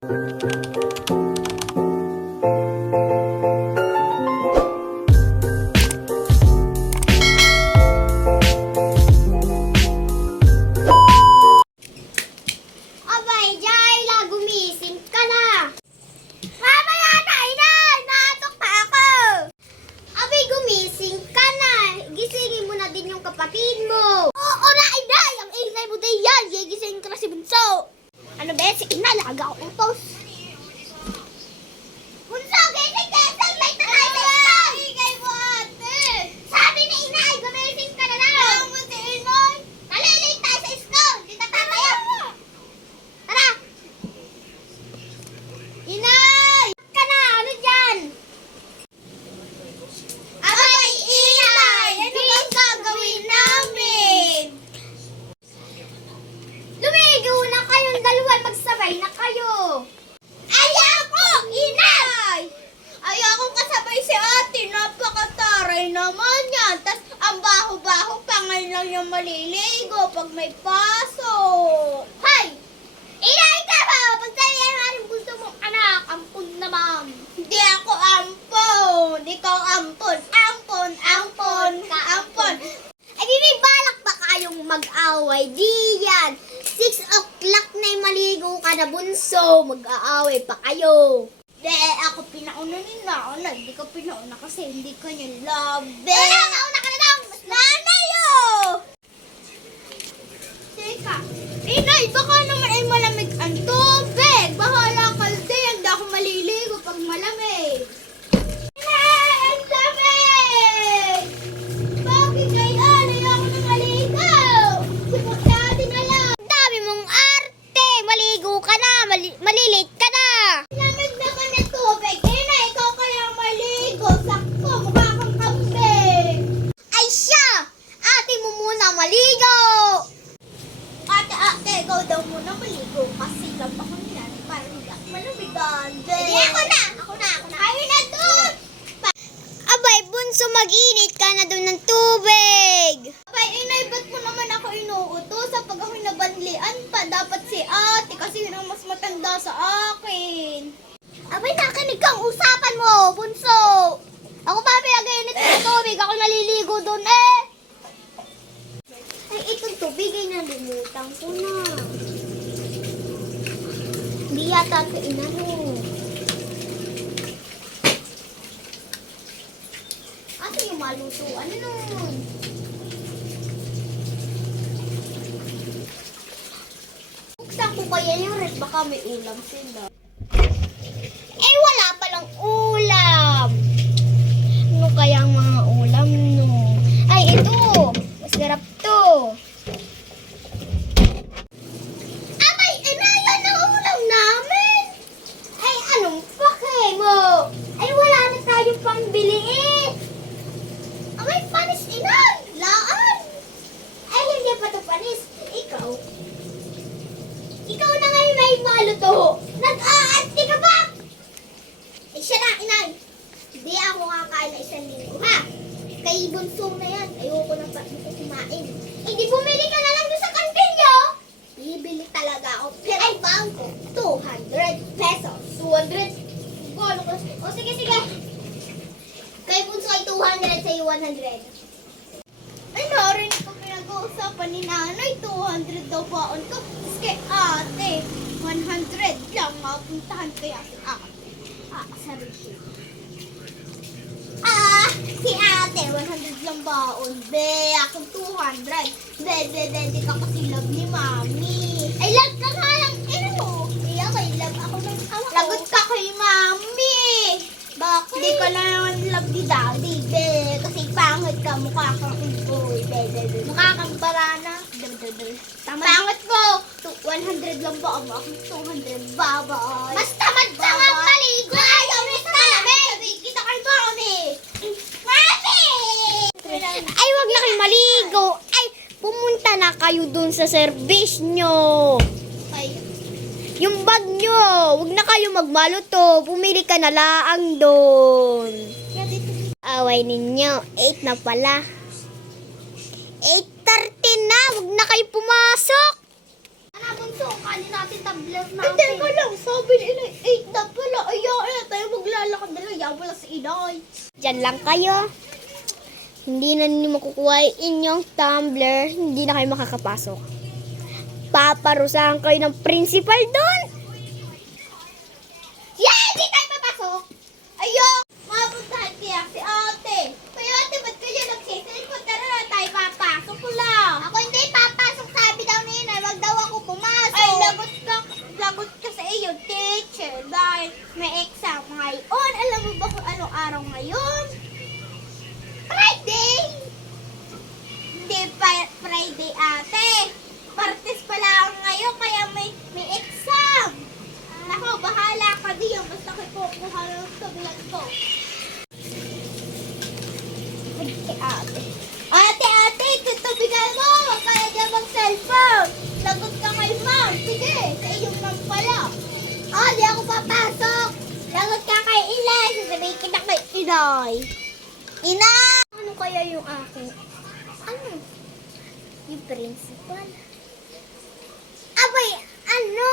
Abay, Jayla, gumising ka na. Mamaya na, inay! Naatok pa ako! Abay, gumising ka na. Gisingin mo na din yung kapatid mo. Oo na, inay! Ang ingay mo din yan. Gigisingin ka na si Bunso. Ano ba yan? Si Ina, laga ako utos. Bunso, gising ka! Sunlight na tayo sa school! Ingay mo, ate! Sabi ni Inay, gumising ka na lang! Ayaw mo si Inay! Nalilate tayo sa school! Hindi na tataya! Tara! Inay! Ka na! Ano dyan? Abay, Inay! Ano bang gagawin namin? Lumigo na kayong dalawa! Magsabay na kayo! Ayoko! Inay! Ayoko kasabay si ate, napakataray naman yan. Tas ang baho-baho pa ngayon lang yung maliligo pag may pasok. Hay! Inay ka ba? Pagsabihan nga rin gusto mong anak, ampun naman. Hindi ako ampon, ikaw ampon. Ampon, ampon, ampon. Ay, di may balak ba kayong mag-away? Di yan. 6 o'clock na yung maligo ka na, Bunso. Mag-aaway pa kayo. De, ako pinauna ni Nana. Hindi ka pinauna kasi hindi ka niya love. Nauna ka na lang! Nanay, oh! Teka, Inay, baka naman ay malamig ang tubig. Bahala ka din, hindi ako maliligo pag malamig. Inay, ang lamig! Bakit kayan? Ayoko na maligo. Sipagdati na lang. Dami mong arte! Maligo ka na! Malilate ka na! Lamig naman ng tubig. Inay, ikaw kaya maligo. Sakto, mukha kang kambing. Ay siya! Ate mo muna maligo! Ate, ikaw daw muna maligo kasi lang ako ni Nanay para hindi ako malamigan. Hindi, ako na! Ayaw na doon! Abay, Bunso, mag-init ka na doon ng tubig! Abay, Inay, ba't mo naman ako inuutos? Pag ako'y nabanlian pa, dapat si ate kasi yun ang mas matanda sa akin. Abay, nakinig kang usapan mo, Bunso! Ako pa pinag-init ng tubig, ako naliligo doon eh! Ay, itong tubig ay nalimutan ko na. Hindi yata ito inano. Ano yung malutuan nun? Buksan ko kaya yung ref, baka may ulam sila. Eh, wala palang ulam. Ano kaya ang mga ulam, no? Ay, ito. Masarap to. Abay, yan ang ulam namin. Ay, anong pake mo? Ay, wala na tayong pambiliin. Abay, panis inay. Laan. Ay, hindi pa to panis. Ikaw na ngayon may maluto. Nag-aanti ka ba? Eh, siya na, inay. Hindi ako kakain na 1 linggo, ha? Kay Bunso na yan. Ayoko nang kumain. Eh, di bumili ka na lang doon sa kantin nyo. Bibili talaga ako. Pero ay, bangko. 200 pesos. 200. O, sige. Kay Bunso ay 200, sa'yo 100. Ay, narinig ko pinag-uusapan ni Nanay, 200 daw baon ko. Tapos kay ate, 100 lang. Mapuntahan kaya si ate. Sorry. Si ate, 100 lang baon. Be, akong 200. Be, ka kasi love ni Mami. Ay, lag ka nga lang. Ano? Kaya kay love ako ng awa ko. Lagot ka kay Mami. Bakit? Hindi ko na naman love ni Daddy, be. Kasi pangit ka, mukha kang boy. Be. Mukha kang barana. Tamad. Pangit mo. 100 lang ba ako? Akong 200. Bye-bye. Mas tamad ka nga Bye-bye. maligo. Ayaw mo sa malamig. Kita kay Mami. Mami! Ay, wag na kayo maligo. Ay, pumunta na kayo dun sa service nyo. Ay, Yung bag nyo, wag na kayo magmaluto. Pumili ka na laang doon. Away ninyo, 8 na pala. 8:30 na, wag na kayo pumasok. Ano bunso, kanin natin tablet Ay, natin. teka lang. Sabi ni inay, 8 na pala. Ayaw tayo maglalakad na lang. Ayaw wala si inay. Diyan lang kayo. Hindi na ninyo makukuha yung inyong tumbler. Hindi na kayo makakapasok. Paparusahan kayo ng principal doon. Yeah! Hindi tayo papasok! Ayaw! Mapuntahan kaya si ate. Kaya ate, ba't kayo nagsisilipon? Tara na tayo papasok ko lang. Ako hindi papasok. Sabi daw ni Inay, wag daw ako pumasok. Ay, lagot ka sa iyo, teacher. Dahil may exam ngayon. Alam mo ba kung anong araw ngayon? Friday! Hindi pa Friday, ate. Martes pala ang ngayon, kaya may exam. Nako, bahala ka diyan. Basta kayo kukuha ng tablet ko. Ate. Ate, tutubigan mo. Huwag kaya dyan mag-cellphone. Lagot ka kay ma'am. Sige, sa iyong ma'am pala. Oh, di ako papasok. Lagot ka kay Inay. Sasabihin kita kay Inay. Inay! Ano kaya yung aking? Ano? Yung principal? Abay, ano?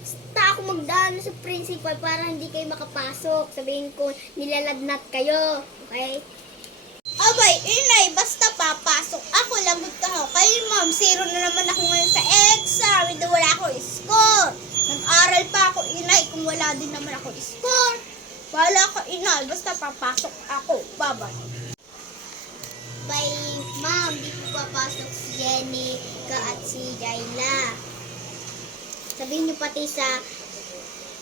Basta ako magdaan sa principal para hindi kayo makapasok. Sabihin ko, nilalagnat kayo. Okay? Abay, Inay, basta papasok ako. Lagot ka ho kay ma'am. 0 na naman ako ngayon sa exam. Hindi wala ako score. Nag-aral pa ako, Inay, kung wala din naman ako score. Wala ka, Inay. Basta papasok ako. Bye-bye. Bye, ma'am. Di po papasok si Jenny at si Jayla. Sabihin niyo pati sa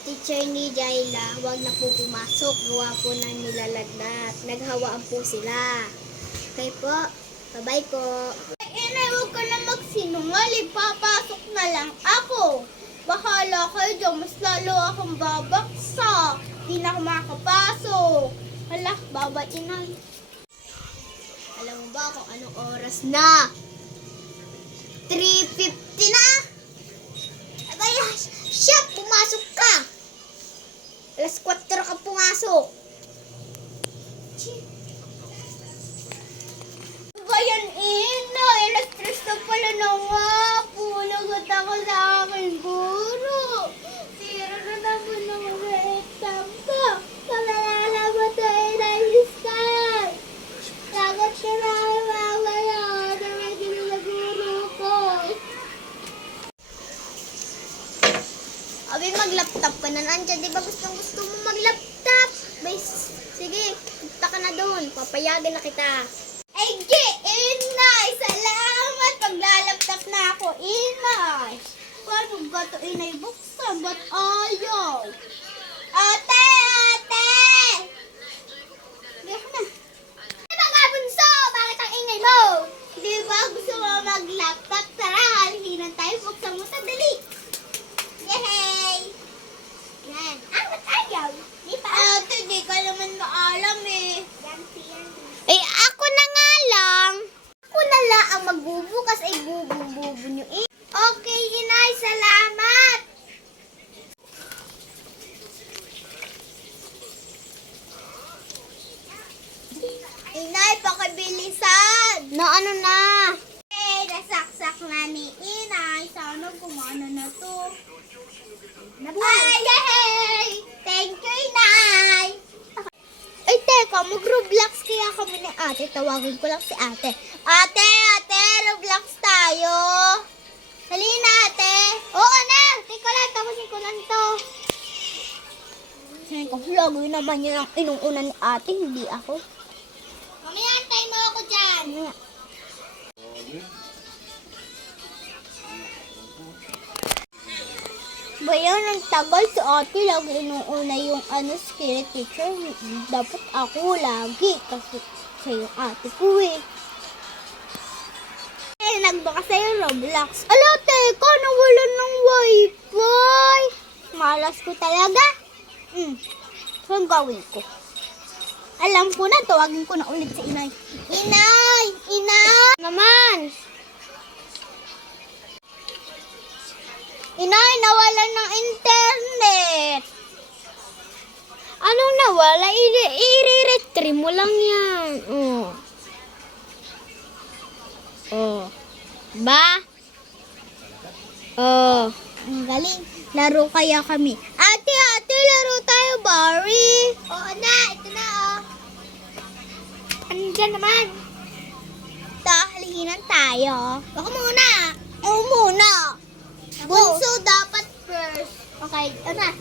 teacher ni Jayla, huwag na po pumasok. Gawa po ng nilalagnat. Naghawaan po sila. Okay po? Bye-bye po. Inay, huwag ka na magsinungaling. Papasok na lang ako. Bahala kayo dyan. Mas lalo akong babaksa. Hindi na ako makakapasok. Hala, baba, Inay. Alam mo ba kung anong oras na? 3:50 na? Abay, siya, pumasok ka. Alas 4 ka pumasok. Ba yan, Inay? Na-stress na pala na nga po. Lagot ako sa aking guro. Zero na naman ang mga exam ko. Pamalala mo to, Inay, Sky. Lagot ka na ako mamaya. Nangagin na guro ko. Abi, mag-laptop ka na nandiyan. Di ba gusto mo mag-laptop? Bay, sige, punta ka na doon. Papayagan na kita. Ay, Inay! Salamat! Paglalaptap na ako, Inay! Paano ba ito, Inay? Buksan, ba't ayaw? Ate! Hindi ako na. Ano nga, bunso? Bakit ang ingay mo? Di ba gusto mo mag-laptop? Tara, halihinan tayo. Buksan mo sandali. Yay! Yan. Ah, ba't ayaw? Di pa. Ate, di ka naman maalam eh. Yan, yan. Eh, ako na nga lang. Ako na lang ang magbubukas ay bubu-bubu nyo eh. Okay, Inay, salamat! Inay, pakibilisan. Na ano na? Eh, nasaksak na ni Inay. Sana gumana na to. Ay, yay! Thank you, Inay! Ay, teka, mag-Roblox kaya kami ni ate. Tawagin ko lang si ate. Ate, Roblox tayo. Dali na, ate. Oo na! Teka lang, tapusin ko lang to. Sabi ko, lagi naman yun ang inuuna ni ate, hindi ako. Mamaya, antay mo ako dyan. Ba yan, ang tagal si ate. Lagi inuuna yung skill teacher. Dapat ako lagi kasi siya yung ate ko eh. Eh, nagbukas sa'yo Roblox. Ala, teka, nawalan ng wifi. Malas ko talaga. So, ang gawin ko. Alam ko na, tawagin ko na ulit si Inay. Inay! Naman! Inay, nawalan ng internet. Anong nawala? I-retrieve mo lang yan. Oh. Ba? Oh. Ang galing. Laro kaya kami. Ate, laro tayo, Barry. Oo na, ito na oh. Andyan naman. Halihinan tayo. Ako muna. Oo muna. Bunso dapat first. Okay, ito na.